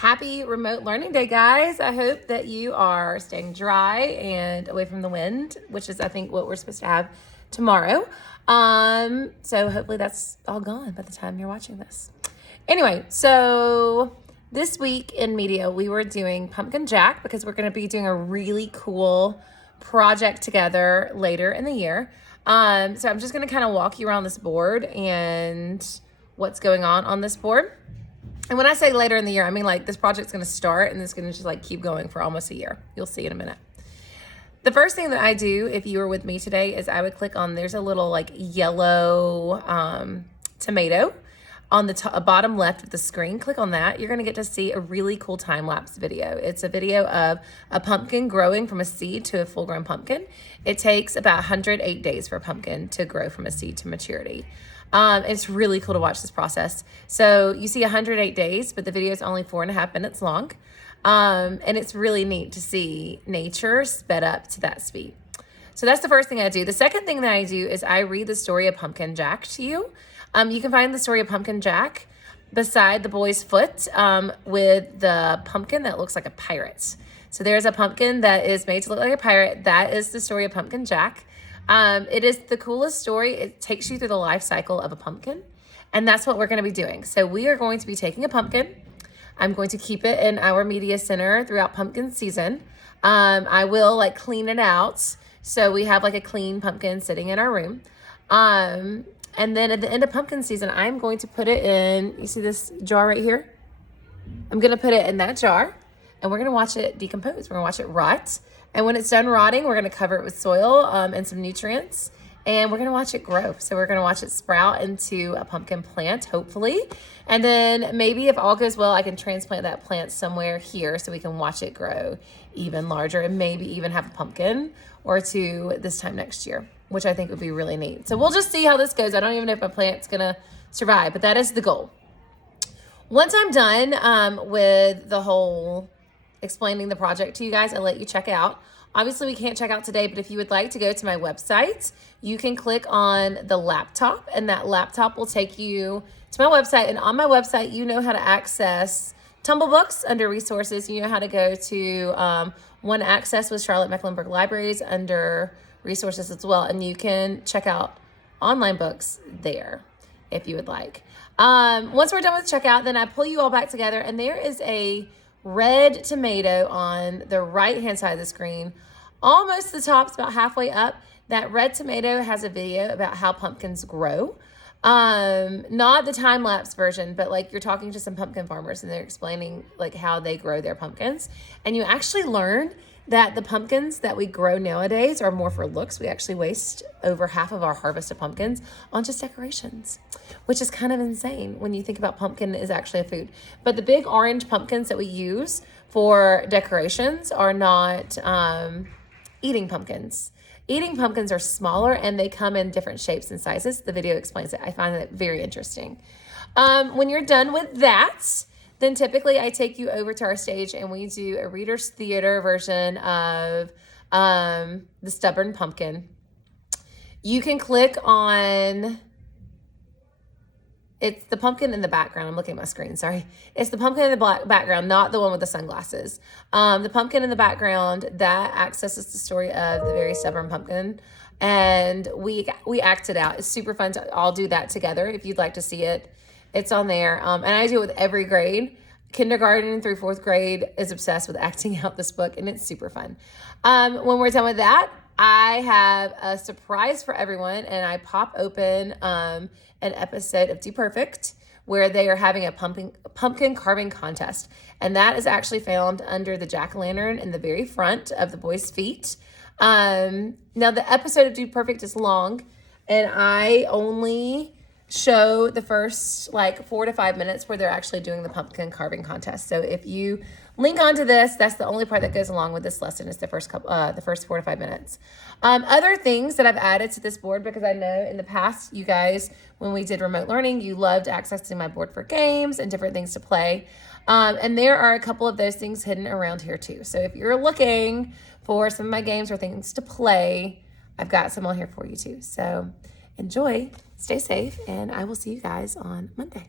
Happy remote learning day, guys. I hope that you are staying dry and away from the wind, which is, I think, what we're supposed to have tomorrow. So hopefully that's all gone by the time you're watching this. Anyway, so this week in media, we were doing Pumpkin Jack because we're going to be doing a really cool project together later in the year. So I'm just going to kind of walk you around this board and what's going on this board. And when I say later in the year, I mean like this project's going to start and it's going to just like keep going for almost a year. You'll see in a minute. The first thing that I do, if you were with me today, is I would click on, there's a little like yellow tomato on the bottom left of the screen. Click on that. You're going to get to see a really cool time-lapse video. It's a video of a pumpkin growing from a seed to a full-grown pumpkin. It takes about 108 days for a pumpkin to grow from a seed to maturity. It's really cool to watch this process. So you see 108 days, but the video is only 4.5 minutes long. And it's really neat to see nature sped up to that speed. So that's the first thing I do. The second thing that I do is I read the story of Pumpkin Jack to you. You can find the story of Pumpkin Jack beside the boy's foot with the pumpkin that looks like a pirate. So there's a pumpkin that is made to look like a pirate. That is the story of Pumpkin Jack. It is the coolest story. It takes you through the life cycle of a pumpkin. And that's what we're going to be doing. So we are going to be taking a pumpkin. I'm going to keep it in our media center throughout pumpkin season. I will like clean it out. So we have like a clean pumpkin sitting in our room. And then at the end of pumpkin season, I'm going to put it in, you see this jar right here? I'm going to put it in that jar and we're going to watch it decompose. We're going to watch it rot. And when it's done rotting, we're going to cover it with soil and some nutrients. And we're going to watch it grow. So we're going to watch it sprout into a pumpkin plant, hopefully. And then maybe if all goes well, I can transplant that plant somewhere here so we can watch it grow even larger and maybe even have a pumpkin or two this time next year, which I think would be really neat. So we'll just see how this goes. I don't even know if my plant's going to survive, but that is the goal. Once I'm done with the whole explaining the project to you guys, I'll let you check out. Obviously, we can't check out today, but if you would like to go to my website, you can click on the laptop, and that laptop will take you to my website. And on my website, you know how to access Tumble Books under resources. You know how to go to One Access with Charlotte Mecklenburg Libraries under resources as well. And you can check out online books there if you would like. Once we're done with checkout, then I pull you all back together, and there is a red tomato on the right hand side of the screen, almost the top, it's about halfway up. That red tomato has a video about how pumpkins grow. Not the time-lapse version, but like you're talking to some pumpkin farmers and they're explaining like how they grow their pumpkins. And you actually learn that the pumpkins that we grow nowadays are more for looks. We actually waste over half of our harvest of pumpkins on just decorations, which is kind of insane when you think about pumpkin is actually a food. But the big orange pumpkins that we use for decorations are not eating pumpkins. Eating pumpkins are smaller and they come in different shapes and sizes. The video explains it. I find that very interesting. When you're done with that, then typically I take you over to our stage and we do a Reader's Theater version of The Stubborn Pumpkin. You can click on, it's the pumpkin in the background. I'm looking at my screen, sorry. It's the pumpkin in the background, not the one with the sunglasses. The pumpkin in the background, that accesses the story of the very stubborn pumpkin. And we act it out. It's super fun to all do that together. If you'd like to see it, it's on there. And I do it with every grade. Kindergarten through 4th grade is obsessed with acting out this book, and it's super fun. When we're done with that, I have a surprise for everyone, and I pop open an episode of Do Perfect where they are having a pumpkin carving contest. And that is actually found under the jack-o'-lantern in the very front of the boys' feet. Now, the episode of Do Perfect is long, and I only show the first like 4 to 5 minutes where they're actually doing the pumpkin carving contest. So if you link onto this, that's the only part that goes along with this lesson is the first 4 to 5 minutes. Other things that I've added to this board, because I know in the past, you guys, when we did remote learning, you loved accessing my board for games and different things to play. And there are a couple of those things hidden around here too. So if you're looking for some of my games or things to play, I've got some on here for you too. So enjoy, stay safe, and I will see you guys on Monday.